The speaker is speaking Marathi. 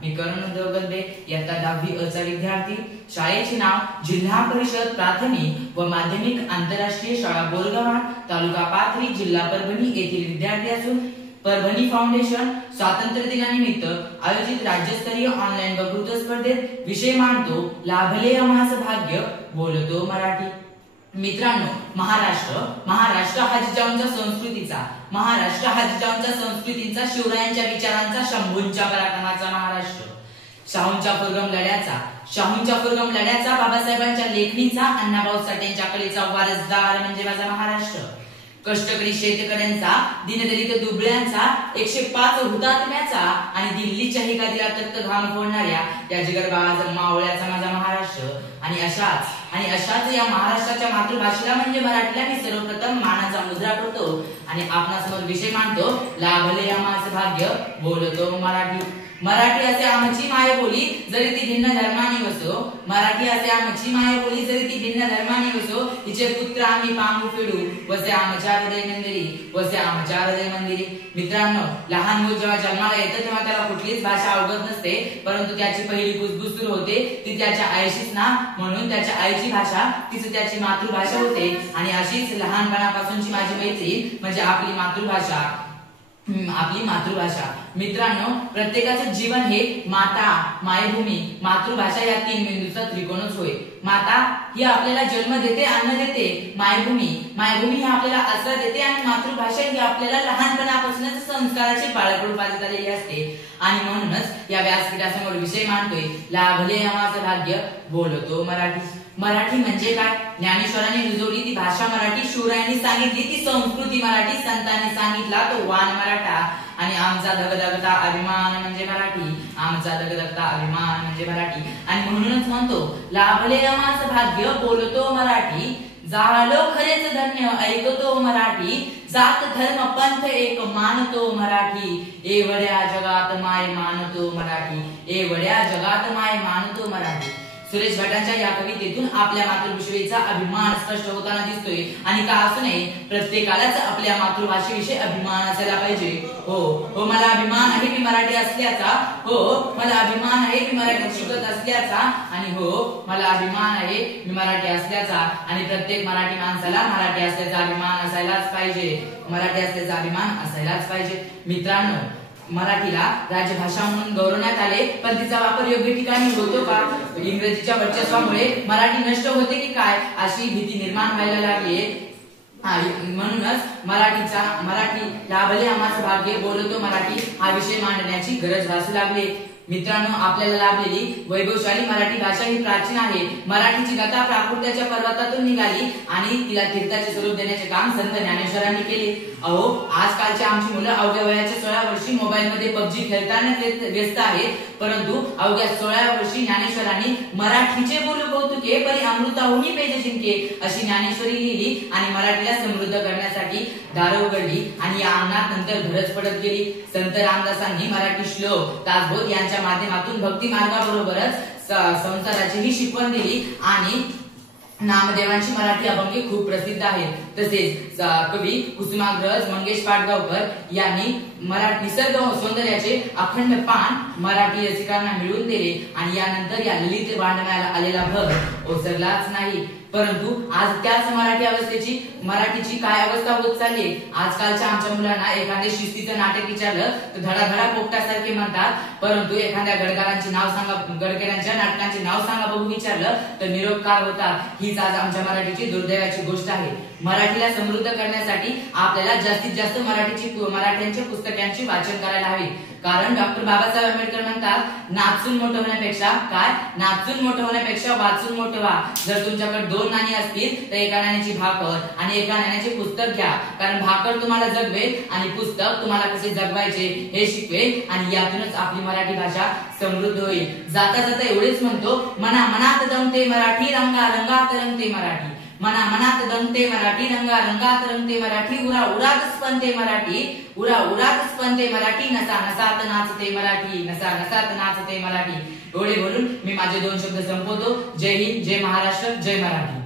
मी करुण देवगंदे इयत्ता 10वी अ चा विद्यार्थी। शाळेचे नाव जिल्हा परिषद प्राथमिक व माध्यमिक आंतरराष्ट्रीय शाळा बोरगाव तालुका पाथरी जिल्हा परभणी येथील विद्यार्थी असून परभणी फाउंडेशन स्वातंत्र्य दिनानिमित्त आयोजित राज्यस्तरीय ऑनलाइन वक्तृत्व स्पर्धेत विषय मांडतो लाभले आम्हास भाग्य बोलतो मराठी। मित्रांनो, महाराष्ट्र हा जिजाऊंच्या संस्कृतीचा शिवरायांच्या विचारांचा शंभूंच्या पराक्रमाचा महाराष्ट्र, शाहूंच्या फुरगम लढ्याचा बाबासाहेबांच्या लेखणीचा अण्णाभाऊ साठेंच्या कलेचा वारसदार म्हणजे माझा महाराष्ट्र, कष्टकरी शेतकऱ्यांचा दीनदलित दुबळ्यांचा 105 हुतात्म्याचा आणि दिल्लीच्या हिगातीला तक्त घाम फोडणाऱ्या या जिगरबाज मावळ्याचा माझा महाराष्ट्र। आणि अशाच या महाराष्ट्राच्या मातृभाषेला म्हणजे मराठीला मी सर्वप्रथम मानाचा मुद्रा करतो आणि आपणासमोर विषय मांडतो लाभले आम्हास भाग्य बोलतो मराठी। मराठी असे आमची मायबोली जरी ती भिन्न धर्मानी वसो, मराठी असे आमची मायबोली जरी ती भिन्न धर्मानी वसो, तिचे पुत्र आम्ही पांगू फेडू वसे आमच्या हृदय मंदिरी। मित्रांनो, लहान मूल जेव्हा जन्माला येतं तेव्हा त्याला कुठलीच भाषा अवगत नसते, परंतु त्याची पहिली कुजबुज सुरू होते ती त्याच्या आईशीच ना, म्हणून त्याच्या आईची भाषा तीच त्याची मातृभाषा होते। आणि अशीच लहानपणापासूनची माझी मैत्री म्हणजे आपली मातृभाषा। मित्रांनो, प्रत्येकाचे जीवन हे माता, मायभूमी, मातृभाषा या 3 बिंदूचा त्रिकोणच होय। माता ही आपल्याला जन्म देते, अन्न देते, मायभूमी ही आपल्याला आश्रय देते आणि मातृभाषा ही आपल्याला लहानपणापासूनच संस्काराची बाळकडू पाजत आलेली असते। आणि म्हणूनच या व्यासपीठासमोर विषय मांडतोय लाभले आम्हास भाग्य बोलतो मराठी। मराठी म्हणजे काय? ज्ञानेश्वरांनी रुजवली ती भाषा मराठी, शिवरायांनी सांगितली ती संस्कृती मराठी, संतांनी सांगितला तो वान मराठा आणि आमचा धगधगता अभिमान म्हणजे मराठी। आणि म्हणूनच म्हणतो लाभले आम्हास भाग्य बोलतो मराठी, झालो खरेच धन्य ऐकतो मराठी, जात धर्म पंथ एक मानतो मराठी, एवढ्या जगात माय मानतो मराठी। सुरेश भटांच्या या कवितेतून आपल्या मातृभाषेचा अभिमान स्पष्ट होताना दिसतोय। आणि का असू नये, प्रत्येकालाच आपल्या मातृभाषेविषयी अभिमान असायला पाहिजे। हो मला अभिमान आहे मी मराठी असल्याचा, मला अभिमान आहे मी मराठी शिकत असल्याचा, आणि मला अभिमान आहे मी मराठी असल्याचा। आणि प्रत्येक मराठी माणसाला मराठी असल्याचा अभिमान असायलाच पाहिजे। मित्रांनो, मराठीला राजभाषा म्हणून गौरवण्यात आले, पण तिचा वापर योग्य ठिकाणी होतो का? इंग्रजीच्या वर्चस्वामुळे मराठी नष्ट होते की काय अशी भीती निर्माण व्हायला लागली। म्हणूनच मराठी लाभले आम्हास भाग्य बोलतो मराठी हा विषय मांडण्याची गरज भासू लागली। मित्रांनो, आपल्याला लाभलेली वैभवशाली मराठी भाषा ही प्राचीन आहे। मराठीची गाथा प्राकृत्याच्या पर्वतातून निघाली आणि तिला तीर्थाचे स्वरूप देण्याचे काम संत ज्ञानेश्वरांनी केले। आजकालची आमची मुलं अवघ्या वयाच्या 16 वर्षी मोबाईल मध्ये पबजी खेळताना व्यस्त आहेत, परंतु अवघ्या 16 वर्षी ज्ञानेश्वरांनी मराठीचे बोलू कौतुके परी अमृताहुनी पेज जिंके अशी ज्ञानेश्वरी लिहिली आणि मराठीला समृद्ध करण्यासाठी दारं उघडली आणि या अंगणात नंतर भरच पडत गेली। संत रामदासांनी मराठी श्लोक, दासबोध यांच्या माध्यमातून भक्ती मार्गाबरोबरच संसाराची ही शिकवण दिली आणि नामदेवांची मराठी अभंगे खूप प्रसिद्ध आहेत। तसेच कवी कुसुमाग्रज मंगेश पाडगावकर यांनी मराठी निसर्ग सौंदर्याचे अखंड पान मराठी रसिकांना मिळवून दिले आणि यानंतर या ललित वाङ्मयाला आलेला भर ओसरलाच नाही। परंतु आज त्याच मराठीची काय अवस्था होत चालली। आजकालच्या आमच्या मुलांना एखादे शिस्तीचं नाटक विचारलं तर धडाधडा पोपटासारखे म्हणतात, परंतु एखाद्या गडकऱ्यांच्या नाटकांचे नाव सांगा बघू विचारलं तर निरोपकार होतात। हीच आज आमच्या मराठीची दुर्दैवाची गोष्ट आहे। मराठीला समृद्ध करण्यासाठी आपल्याला जास्तीत जास्त मराठ्यांच्या पुस्तकांची वाचन करायला हवे। कारण डॉक्टर बाबासाहेब आंबेडकर म्हणतात नाचून मोठं होण्यापेक्षा वाचून मोठं व्हा। जर तुमच्याकडे 2 नाणी असतील तर एका नाण्याची भाकर आणि एका नाण्याचे पुस्तक घ्या, कारण भाकर तुम्हाला जगवेल आणि पुस्तक तुम्हाला कसे जगवायचे हे शिकवेल आणि यातूनच आपली मराठी भाषा समृद्ध होईल। जाता जाता एवढेच म्हणतो, मनात दमते मराठी, रंगा रंगात रंगते मराठी, मनात दमते मराठी, रंगा रंगात रंगते मराठी, उरा उरात स्पंदते मराठी, नसा नसात नाचते मराठी। एवढे बोलून मी माझे 2 शब्द संपवतो। जय हिंद, जय महाराष्ट्र, जय मराठी।